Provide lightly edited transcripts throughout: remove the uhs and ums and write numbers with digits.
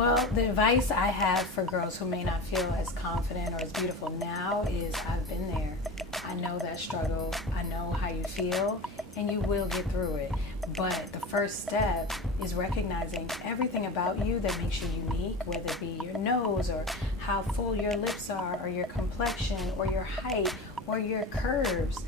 Well, the advice I have for girls who may not feel as confident or as beautiful now is I've been there. I know that struggle. I know how you feel, and you will get through it. But the first step is recognizing everything about you that makes you unique, whether it be your nose or how full your lips are or your complexion or your height or your curves.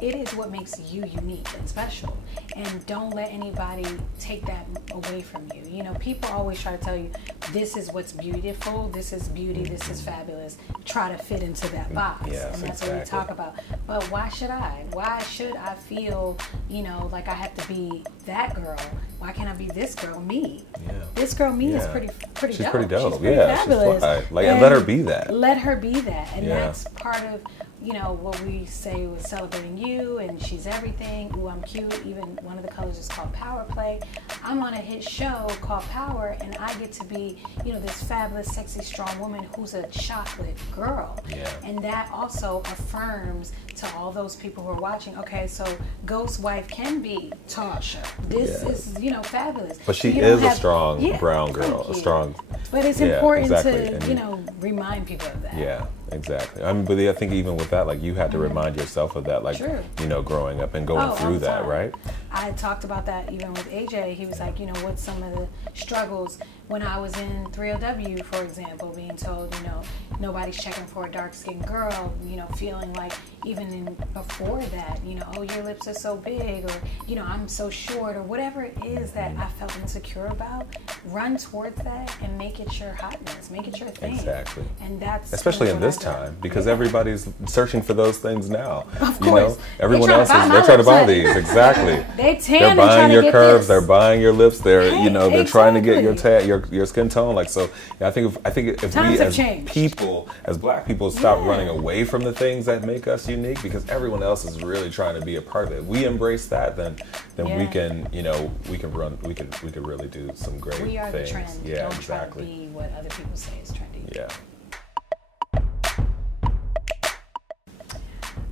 It is what makes you unique and special. And don't let anybody take that away from you. You know, people always try to tell you, this is what's beautiful, this is beauty, this is fabulous. Try to fit into that box. Yes, and that's exactly. what we talk about. But why should I? Why should I feel, you know, like I have to be that girl? Why can't I be this girl, me? Yeah. This girl, me, is Yeah. pretty She's dope. pretty dope. She's pretty Yeah, fabulous. she's fly. Like, and let her be that. Let her be that. And Yeah. that's part of, you know, what we say was celebrating you, and she's everything. Ooh, I'm cute. Even one of the colors is called Power Play. I'm on a hit show called Power, and I get to be, you know, this fabulous, sexy, strong woman who's a chocolate girl. Yeah. And that also affirms to all those people who are watching, okay, so Ghost Wife can be Tasha. This is, you know, fabulous. But she You don't is a have- strong Yeah, brown thank girl, a you. strong. But it's Yeah, important exactly. to, And you know, remind people of that. Yeah, exactly. I mean, but I think even with that, like, you had to remind yourself of that, like, True. you know, growing up and going Oh, all through the that, time. right? I talked about that even with AJ. He was like, you know, what's some of the struggles when I was in 3LW, for example, being told, you know, nobody's checking for a dark-skinned girl, you know, feeling like even before that, you know, oh, your lips are so big, or, you know, I'm so short, or whatever it is that I felt insecure about. Run towards that and make it your hotness, make it your thing. Exactly. And that's Especially in what this I've done. time, because everybody's searching for those things now. Of You know, course. everyone They tryna else buy is, my they're trying to lips, buy honey. these. Exactly. They tan They're and buying trying to your get curves. this. They're buying your lips. They're, Hey, you know, they're trying to get your exactly. your skin tone. Like, so, yeah, I think if Times we have as changed. people, as Black people, stop Yeah. running away from the things that make us unique, because everyone else is really trying to be a part of it. If we embrace that, then we Yeah. can, you know, we can really do some great We are the things. trend. Yeah, Don't exactly. try to be what other people say is trendy. Yeah.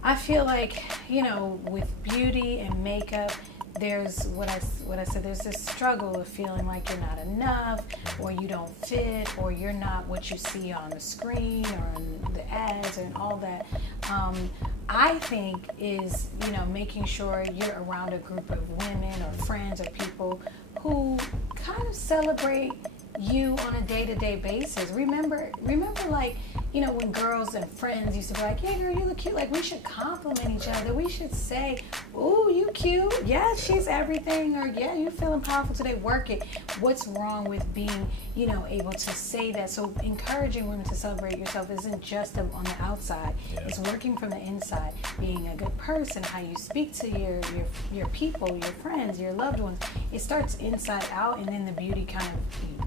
I feel like, you know, with beauty and makeup, there's what I said, there's this struggle of feeling like you're not enough, or you don't fit, or you're not what you see on the screen or in the ads and all that. I think is, you know, making sure you're around a group of women or friends or people who kind of celebrate you on a day-to-day basis. Remember like, you know, when girls and friends used to be like, hey girl, you look cute, like we should compliment each other. We should say, ooh, you cute, yeah, she's everything, or yeah, you're feeling powerful today, work it. What's wrong with being, you know, able to say that? So encouraging women to celebrate yourself isn't just on the outside. Yeah. It's working from the inside, being a good person, how you speak to your people, your friends, your loved ones. It starts inside out, and then the beauty kind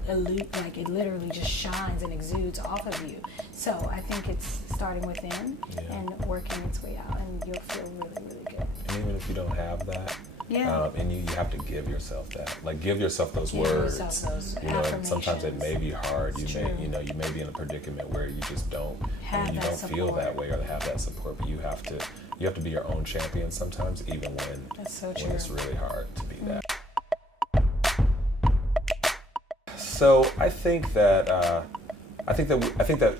of like it literally just shines and exudes off of you. So I think it's starting within and working its way out, and you'll feel really, really good. And even if you don't have that, Yeah. and you have to give yourself that. Like, give yourself those Give words. yourself those you know, and sometimes it affirmations. may be hard. It's You may, true. you know, you may be in a predicament where you just don't, Have you that don't feel support. that way or have that support. But you have to be your own champion sometimes, even when That's so when true. it's really hard to be that. So I think that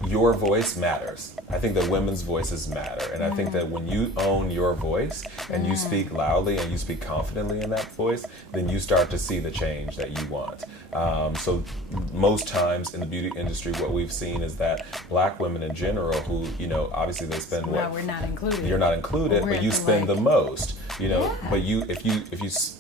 your voice matters. I think that women's voices matter, and I think that when you own your voice and you speak loudly and you speak confidently in that voice, then you start to see the change that you want. So most times in the beauty industry, what we've seen is that Black women in general, who, you know, obviously they spend Well, we're not included. you're not included, We're but you at the, spend the like- most. You know, Yeah. but if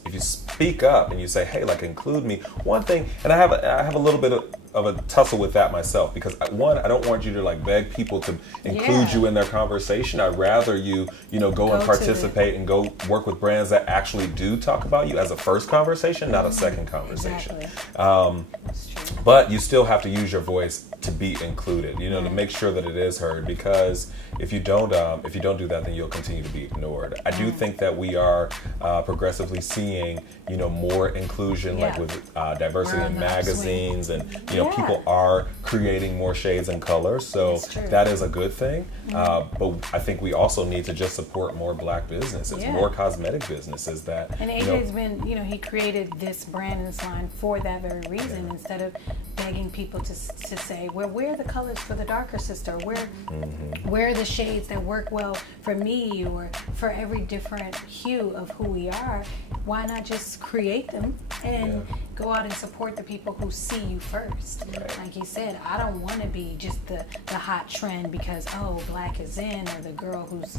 you speak up and you say, hey, like, include me. One thing, and I have a little bit of a tussle with that myself, because one, I don't want you to like beg people to include you in their conversation. I'd rather you go and to participate and go work with brands that actually do talk about you as a first conversation, not a second conversation. Exactly. That's true. But you still have to use your voice to be included, you know, to make sure that it is heard, because if you don't do that, then you'll continue to be ignored. I do think that we are progressively seeing, you know, more inclusion, like with diversity We're in on the magazines, and you know, Yeah. people are creating more shades and colors, so That's true. that is a good thing. But I think we also need to just support more Black businesses, Yeah. more cosmetic businesses that. And you know, AJ's been, you know, he created this brand and this line for that very reason. Instead of begging people to say, well, where are the colors for the darker sister? Where are the shades that work well for me or for every different hue of who we are? Why not just create them and go out and support the people who see you first? Right. Like you said, I don't want to be just the hot trend because, oh, black is in, or the girl who's,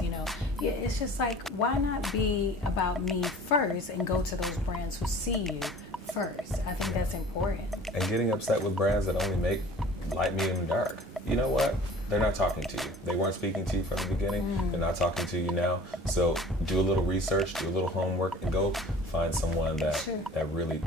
it's just like, why not be about me first and go to those brands who see you first? I think that's important. And getting upset with brands that only make light, medium, and dark. You know what? They're not talking to you. They weren't speaking to you from the beginning. They're not talking to you now. So do a little research, do a little homework, and go find someone that really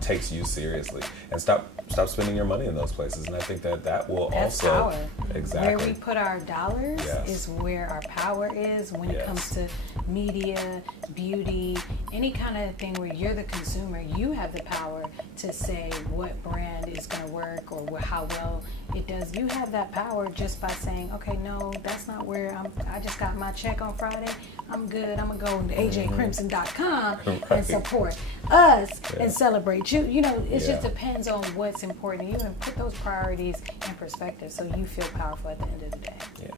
takes you seriously. And stop spending your money in those places. And I think that will That's also power. exactly Where we put our dollars is where our power is when it comes to media, beauty, any kind of thing where you're the consumer. You have the power to say what brand is going to work or how well it does. You have that power just by saying, okay, no, that's not where I just got my check on Friday. I'm good. I'm going to go to ajcrimson.com and support us and celebrate you. It just depends on what's important to you, and put those priorities in perspective so you feel powerful at the end of the day. Yeah.